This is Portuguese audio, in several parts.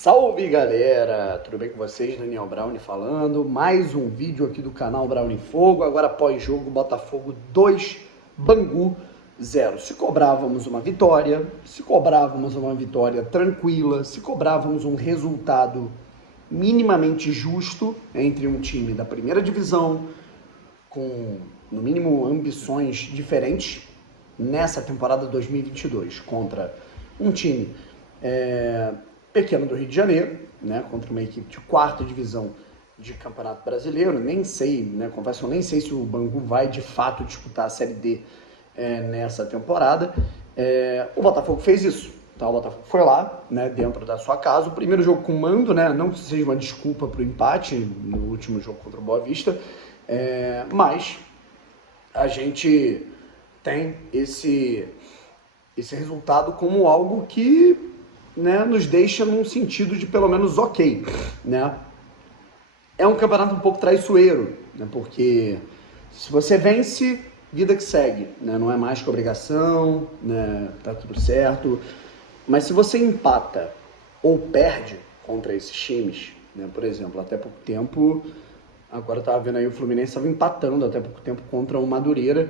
Salve galera, tudo bem com vocês? Daniel Brownie falando, mais um vídeo aqui do canal Brownie Fogo, agora pós-jogo Botafogo 2, Bangu 0. Se cobrávamos uma vitória tranquila, se cobrávamos um resultado minimamente justo entre um time da primeira divisão, com no mínimo ambições diferentes nessa temporada 2022, contra um time pequeno do Rio de Janeiro, né, contra uma equipe de quarta divisão de Campeonato Brasileiro. Nem sei, né, confesso, eu nem sei se o Bangu vai de fato disputar a Série D nessa temporada. O Botafogo fez isso, tá? O Botafogo foi lá, né, dentro da sua casa. O primeiro jogo com mando, né, não que seja uma desculpa para o empate no último jogo contra o Boa Vista, mas a gente tem esse resultado como algo que, né, nos deixa num sentido de pelo menos ok, né? É um campeonato um pouco traiçoeiro, né? Porque se você vence, vida que segue, né? Não é mais que obrigação, né? Tá tudo certo. Mas se você empata ou perde contra esses times, né? Por exemplo, até pouco tempo, agora eu tava vendo aí o Fluminense estava empatando até pouco tempo contra o Madureira,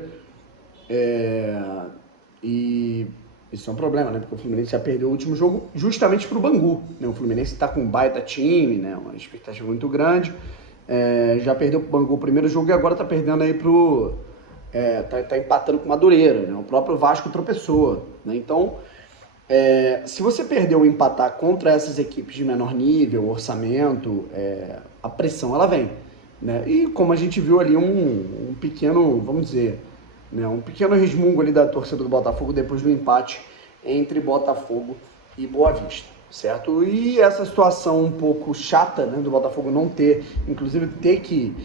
e isso é um problema, né? Porque o Fluminense já perdeu o último jogo justamente pro Bangu, né? O Fluminense tá com um baita time, né? Uma expectativa muito grande. Já perdeu pro Bangu o primeiro jogo e agora tá perdendo aí pro... tá empatando com o Madureira, né? O próprio Vasco tropeçou, né? Então, se você perder ou empatar contra essas equipes de menor nível, orçamento, a pressão ela vem, né? E como a gente viu ali um pequeno, vamos dizer, né, um pequeno resmungo ali da torcida do Botafogo depois do empate entre Botafogo e Boa Vista, certo? E essa situação um pouco chata, né, do Botafogo não ter, inclusive ter que...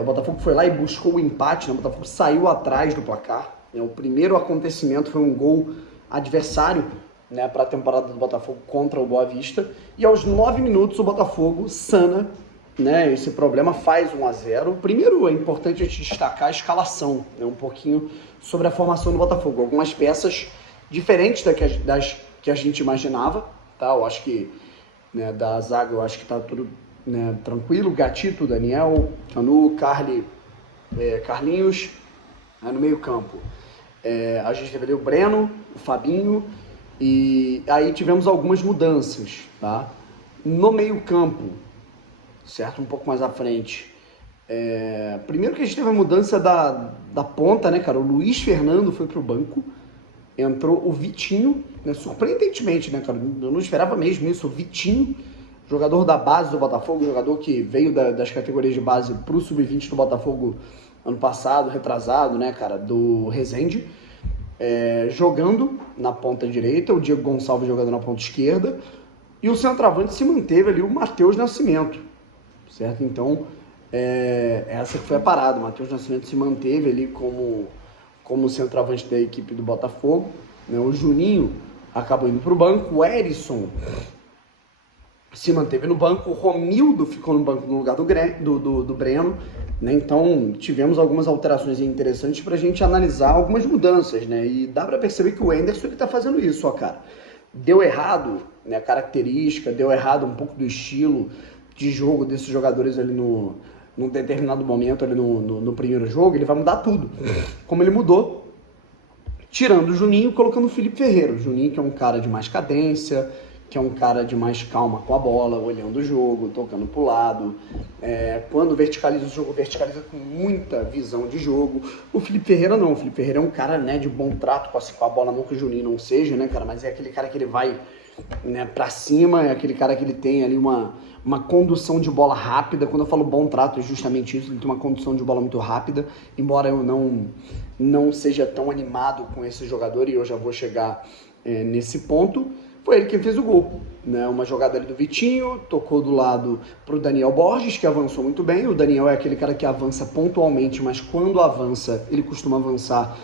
o Botafogo foi lá e buscou o empate, né? O Botafogo saiu atrás do placar, né? O primeiro acontecimento foi um gol adversário, né, para a temporada do Botafogo contra o Boa Vista, e aos 9 minutos o Botafogo sana, né, esse problema, faz 1-0. Primeiro é importante a gente destacar a escalação, né, um pouquinho sobre a formação do Botafogo. Algumas peças diferentes das que a gente imaginava, tá? Eu acho que, né, da zaga eu acho que tá tudo, né, tranquilo. Gatito, Daniel, Canu, Carlinhos, no meio campo. A gente teve ali o Breno, o Fabinho, e aí tivemos algumas mudanças, tá? No meio campo, certo? Um pouco mais à frente. Primeiro que a gente teve a mudança da ponta, né, cara? O Luiz Fernando foi pro banco, entrou o Vitinho, né? Surpreendentemente, né, cara? Eu não esperava mesmo isso. O Vitinho, jogador da base do Botafogo, jogador que veio das categorias de base pro Sub-20 do Botafogo ano passado, retrasado, né, cara? Do Resende, jogando na ponta direita, o Diego Gonçalves jogando na ponta esquerda, e o centroavante se manteve ali, o Matheus Nascimento, certo? Então, essa que foi a parada. O Matheus Nascimento se manteve ali como centroavante da equipe do Botafogo, né? O Juninho acabou indo para o banco, o Erisson se manteve no banco, o Romildo ficou no banco no lugar do Breno, né? Então tivemos algumas alterações interessantes para a gente analisar algumas mudanças, né? E dá para perceber que o Enderson está fazendo isso, ó, cara. Deu errado, né, a característica, deu errado um pouco do estilo de jogo desses jogadores ali num determinado momento ali no primeiro jogo. Ele vai mudar tudo, como ele mudou, tirando o Juninho, colocando o Felipe Ferreira. O Juninho, que é um cara de mais cadência, que é um cara de mais calma com a bola, olhando o jogo, tocando pro lado. Quando verticaliza o jogo, verticaliza com muita visão de jogo. O Felipe Ferreira não. O Felipe Ferreira é um cara, né, de bom trato com a bola, não que o Juninho não seja, né, cara, mas é aquele cara que ele vai, né, pra cima, é aquele cara que ele tem ali uma condução de bola rápida. Quando eu falo bom trato, é justamente isso. Ele tem uma condução de bola muito rápida, embora eu não seja tão animado com esse jogador, e eu já vou chegar nesse ponto. Foi ele quem fez o gol, né? Uma jogada ali do Vitinho, tocou do lado pro Daniel Borges, que avançou muito bem. O Daniel é aquele cara que avança pontualmente, mas quando avança, ele costuma avançar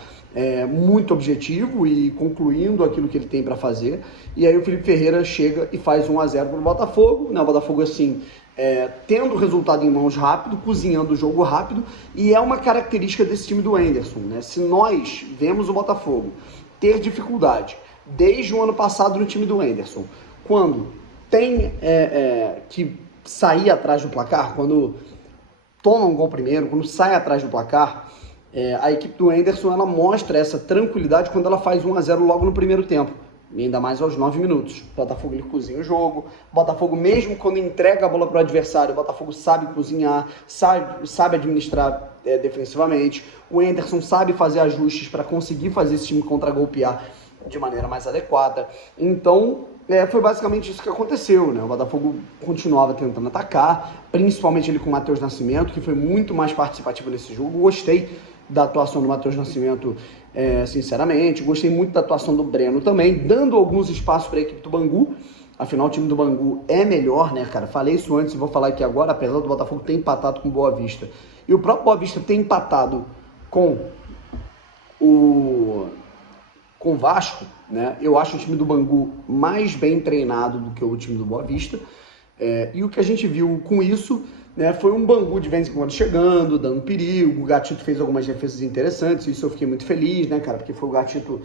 muito objetivo e concluindo aquilo que ele tem para fazer. E aí o Felipe Ferreira chega e faz 1-0 pro Botafogo, né? O Botafogo, assim, tendo o resultado em mãos rápido, cozinhando o jogo rápido, e é uma característica desse time do Enderson, né? Se nós vemos o Botafogo ter dificuldade desde o ano passado no time do Enderson, quando tem que sair atrás do placar, quando toma um gol primeiro, quando sai atrás do placar, a equipe do Anderson ela mostra essa tranquilidade quando ela faz 1-0 logo no primeiro tempo. E ainda mais aos 9 minutos. O Botafogo ele cozinha o jogo. O Botafogo, mesmo quando entrega a bola para o adversário, o Botafogo sabe cozinhar, sabe administrar defensivamente. O Anderson sabe fazer ajustes para conseguir fazer esse time contra-golpear de maneira mais adequada. Então, foi basicamente isso que aconteceu, né? O Botafogo continuava tentando atacar, principalmente ele com o Matheus Nascimento, que foi muito mais participativo nesse jogo. Gostei da atuação do Matheus Nascimento, sinceramente. Gostei muito da atuação do Breno também, dando alguns espaços para a equipe do Bangu. Afinal, o time do Bangu é melhor, né, cara? Falei isso antes e vou falar aqui agora, apesar do Botafogo ter empatado com o Boa Vista. E o próprio Boa Vista ter empatado com o Vasco, né? Eu acho o time do Bangu mais bem treinado do que o time do Boa Vista. E o que a gente viu com isso, né, foi um Bangu de vez em quando chegando, dando perigo. O Gatito fez algumas defesas interessantes, isso eu fiquei muito feliz, né, cara? Porque foi o Gatito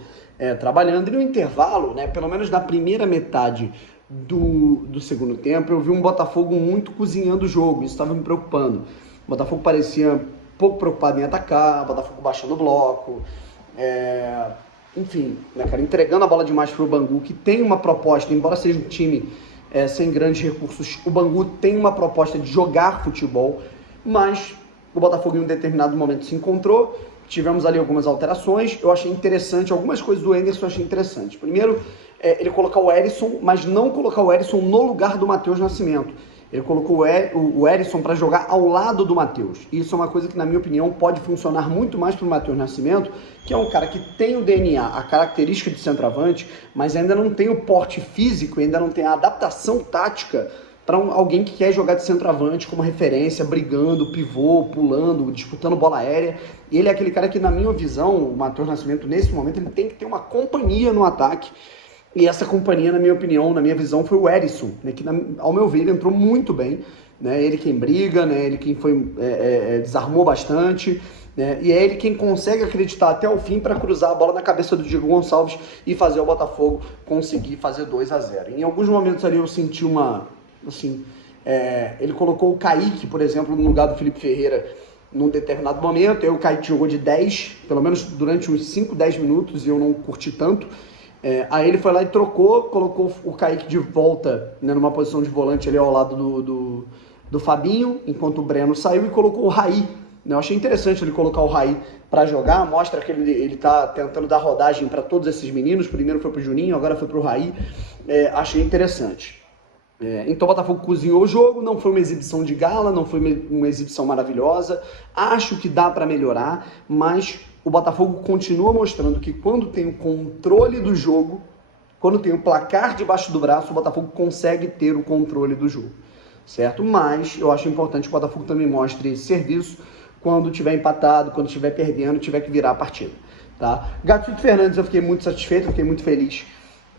trabalhando. E no intervalo, né, pelo menos na primeira metade do segundo tempo, eu vi um Botafogo muito cozinhando o jogo. Isso estava me preocupando. O Botafogo parecia pouco preocupado em atacar, o Botafogo baixando o bloco. Enfim, né, cara, entregando a bola demais para o Bangu, que tem uma proposta, embora seja um time sem grandes recursos, o Bangu tem uma proposta de jogar futebol, mas o Botafogo em um determinado momento se encontrou, tivemos ali algumas alterações, eu achei interessante, algumas coisas do Anderson eu achei interessante. Primeiro, ele colocar o Erisson, mas não colocar o Erisson no lugar do Matheus Nascimento. Ele colocou o Erisson para jogar ao lado do Matheus. Isso é uma coisa que, na minha opinião, pode funcionar muito mais para o Matheus Nascimento, que é um cara que tem o DNA, a característica de centroavante, mas ainda não tem o porte físico, ainda não tem a adaptação tática para alguém que quer jogar de centroavante como referência, brigando, pivô, pulando, disputando bola aérea. Ele é aquele cara que, na minha visão, o Matheus Nascimento, nesse momento, ele tem que ter uma companhia no ataque. E essa companhia, na minha opinião, na minha visão, foi o Erisson, né, que, ao meu ver, ele entrou muito bem. Né, ele quem briga, né, ele quem desarmou bastante, né, e é ele quem consegue acreditar até o fim para cruzar a bola na cabeça do Diego Gonçalves e fazer o Botafogo conseguir fazer 2-0. Em alguns momentos ali eu senti ele colocou o Kaique, por exemplo, no lugar do Felipe Ferreira num determinado momento. Aí o Kaique jogou de 10, pelo menos durante uns 5, 10 minutos, e eu não curti tanto. Aí ele foi lá e colocou o Kaique de volta, né, numa posição de volante ali ao lado do Fabinho, enquanto o Breno saiu, e colocou o Raí. Né? Eu achei interessante ele colocar o Raí para jogar, mostra que ele tá tentando dar rodagem para todos esses meninos. Primeiro foi pro Juninho, agora foi pro Raí. Achei interessante. Então o Botafogo cozinhou o jogo, não foi uma exibição de gala, não foi uma exibição maravilhosa. Acho que dá para melhorar, mas o Botafogo continua mostrando que quando tem o controle do jogo, quando tem o placar debaixo do braço, o Botafogo consegue ter o controle do jogo, certo? Mas eu acho importante que o Botafogo também mostre esse serviço quando tiver empatado, quando tiver perdendo, tiver que virar a partida, tá? Gatito Fernandes, eu fiquei muito satisfeito, fiquei muito feliz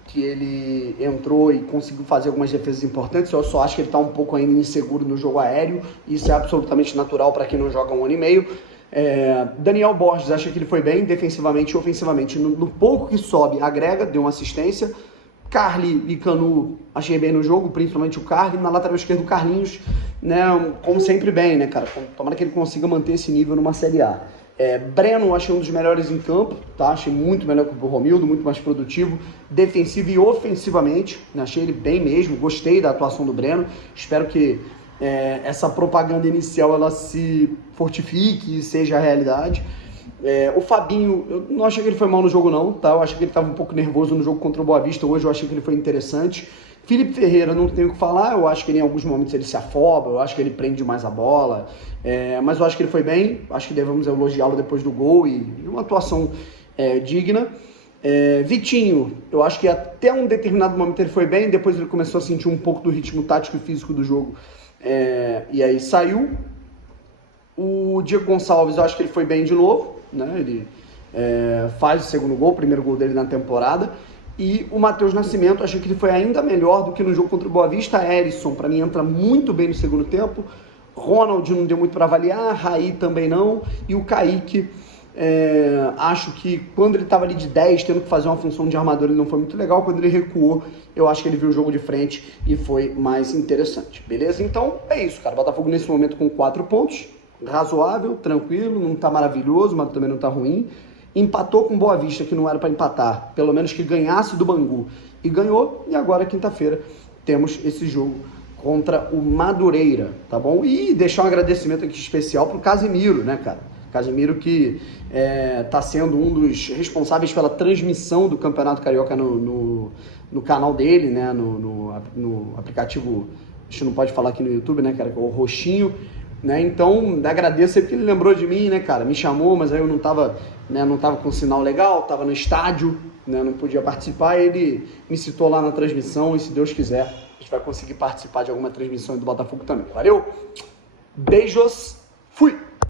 que ele entrou e conseguiu fazer algumas defesas importantes. Eu só acho que ele está um pouco ainda inseguro no jogo aéreo, isso é absolutamente natural para quem não joga 1 ano e meio. Daniel Borges, acho que ele foi bem defensivamente e ofensivamente. No pouco que sobe, agrega, deu uma assistência. Carly e Canu, achei bem no jogo, principalmente o Carly. Na lateral esquerda, o Carlinhos, né, como sempre bem, né, cara? Tomara que ele consiga manter esse nível numa Série A. Breno, achei um dos melhores em campo, tá? Achei muito melhor que o Romildo, muito mais produtivo, defensivo e ofensivamente, né? Achei ele bem mesmo, gostei da atuação do Breno. Espero que essa propaganda inicial ela se fortifique e seja a realidade. O Fabinho, eu não achei que ele foi mal no jogo não, tá? Eu achei que ele estava um pouco nervoso no jogo contra o Boa Vista. Hoje eu achei que ele foi interessante. Felipe Ferreira, não tenho o que falar, eu acho que em alguns momentos ele se afoba, eu acho que ele prende mais a bola, mas eu acho que ele foi bem, acho que devemos elogiá-lo depois do gol e uma atuação digna. Vitinho, eu acho que até um determinado momento ele foi bem, depois ele começou a sentir um pouco do ritmo tático e físico do jogo, e aí saiu. O Diego Gonçalves, eu acho que ele foi bem de novo, né? Ele faz o segundo gol, o primeiro gol dele na temporada. E o Matheus Nascimento, achei que ele foi ainda melhor do que no jogo contra o Boa Vista. Erisson, para mim, entra muito bem no segundo tempo. Ronald não deu muito para avaliar, Raí também não. E o Kaique, Acho que quando ele estava ali de 10, tendo que fazer uma função de armador, ele não foi muito legal. Quando ele recuou, eu acho que ele viu o jogo de frente e foi mais interessante. Beleza? Então, é isso, cara. Botafogo nesse momento com 4 pontos. Razoável, tranquilo, não tá maravilhoso, mas também não tá ruim. Empatou com Boa Vista, que não era para empatar. Pelo menos que ganhasse do Bangu. E ganhou. E agora, quinta-feira, temos esse jogo contra o Madureira, tá bom? E deixar um agradecimento aqui especial pro Casemiro, né, cara? Casemiro que tá sendo um dos responsáveis pela transmissão do Campeonato Carioca no canal dele, né? No aplicativo, a gente não pode falar aqui no YouTube, né, cara? Que é o Roxinho, né? Então, agradeço aí porque ele lembrou de mim, né, cara? Me chamou, mas aí eu não tava com sinal legal, tava no estádio, né? Não podia participar. Ele me citou lá na transmissão e, se Deus quiser, a gente vai conseguir participar de alguma transmissão do Botafogo também. Valeu? Beijos, fui!